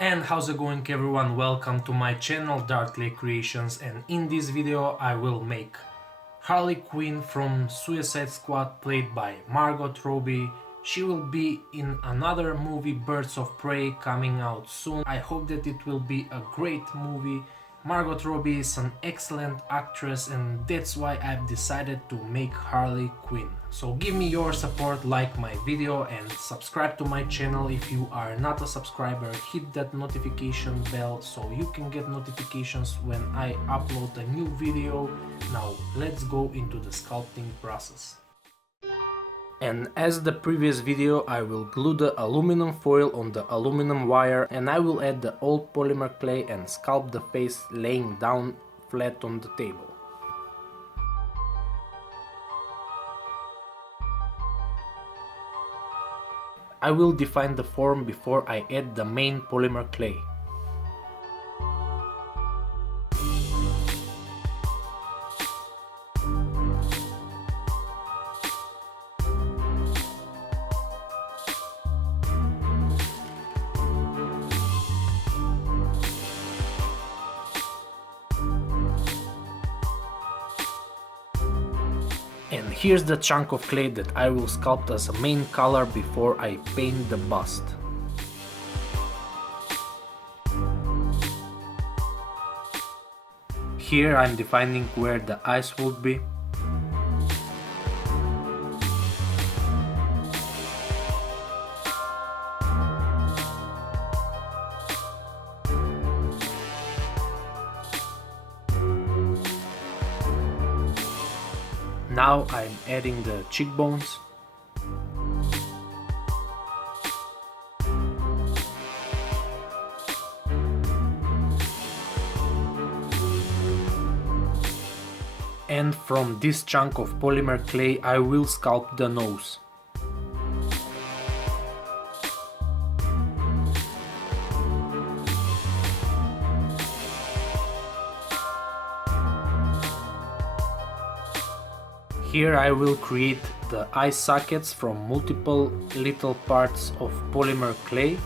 And how's it going, everyone? Welcome to my channel Darkly Creations, and in this video I will make Harley Quinn from Suicide Squad, played by Margot Robbie. She will be in another movie, Birds of Prey, coming out soon. I hope that it will be a great movie. Margot Robbie is an excellent actress, and that's why I've decided to make Harley Quinn. So give me your support, like my video and subscribe to my channel if you are not a subscriber. Hit that notification bell so you can get notifications when I upload a new video. Now let's go into the sculpting process. And as the previous video, I will glue the aluminum foil on the aluminum wire, and I will add the old polymer clay and sculpt the face laying down flat on the table. I will define the form before I add the main polymer clay. And here's the chunk of clay that I will sculpt as a main color before I paint the bust. Here I'm defining where the eyes would be. Now I'm adding the cheekbones. And from this chunk of polymer clay I will sculpt the nose. Here I will create the eye sockets from multiple little parts of polymer clay.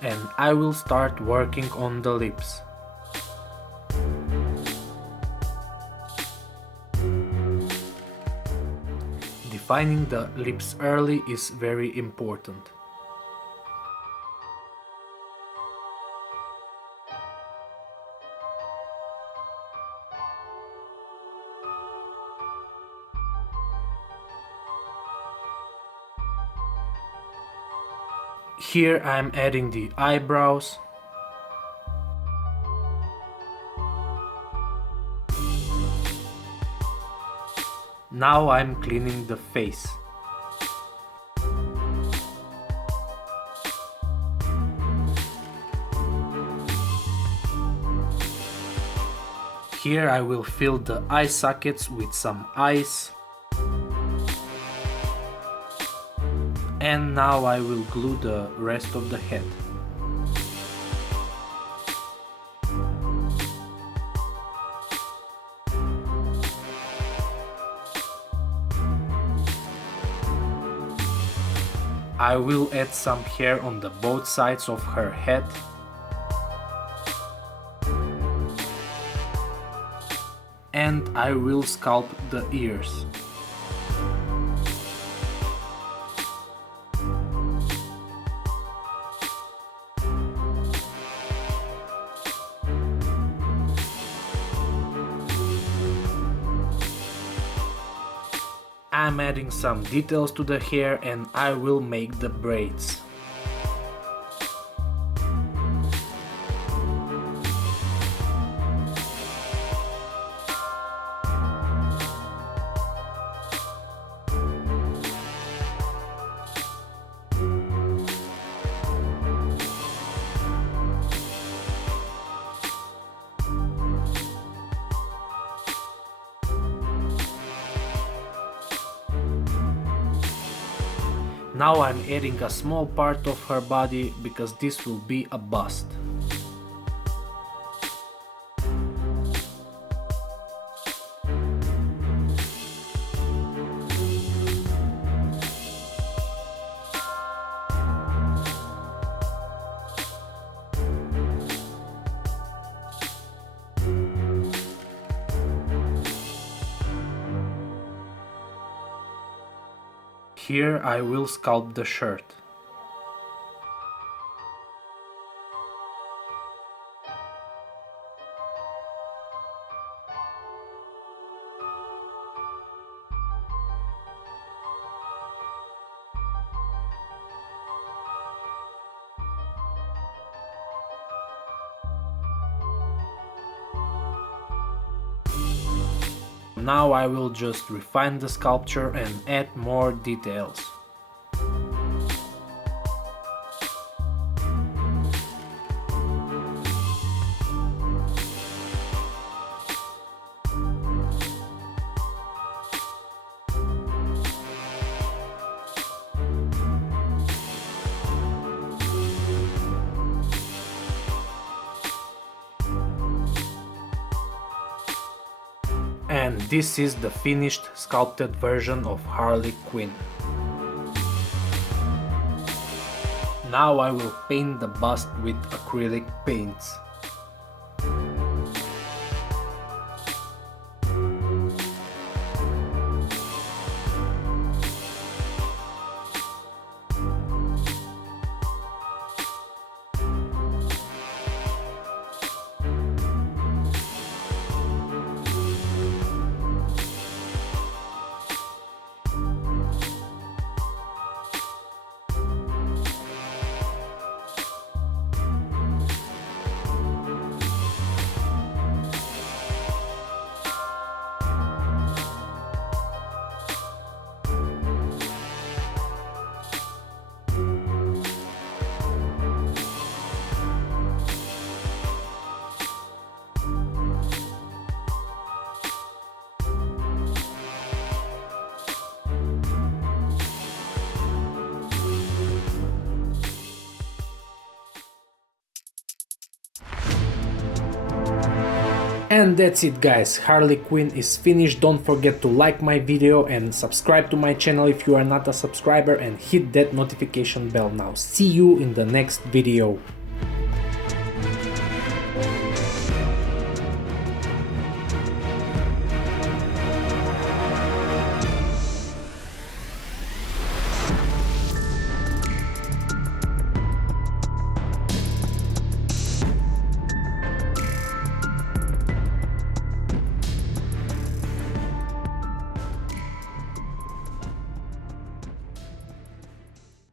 And I will start working on the lips. Defining the lips early is very important. Here I'm adding the eyebrows. Now I'm cleaning the face. Here I will fill the eye sockets with some eyes. And now I will glue the rest of the head. I will add some hair on the both sides of her head. And I will sculpt the ears. I'm adding some details to the hair and I will make the braids. Now I'm adding a small part of her body because this will be a bust. Here I will sculpt the shirt. Now I will just refine the sculpture and add more details. And this is the finished sculpted version of Harley Quinn. Now I will paint the bust with acrylic paints. And that's it guys, Harley Quinn is finished. Don't forget to like my video and subscribe to my channel if you are not a subscriber, and hit that notification bell now. See you in the next video.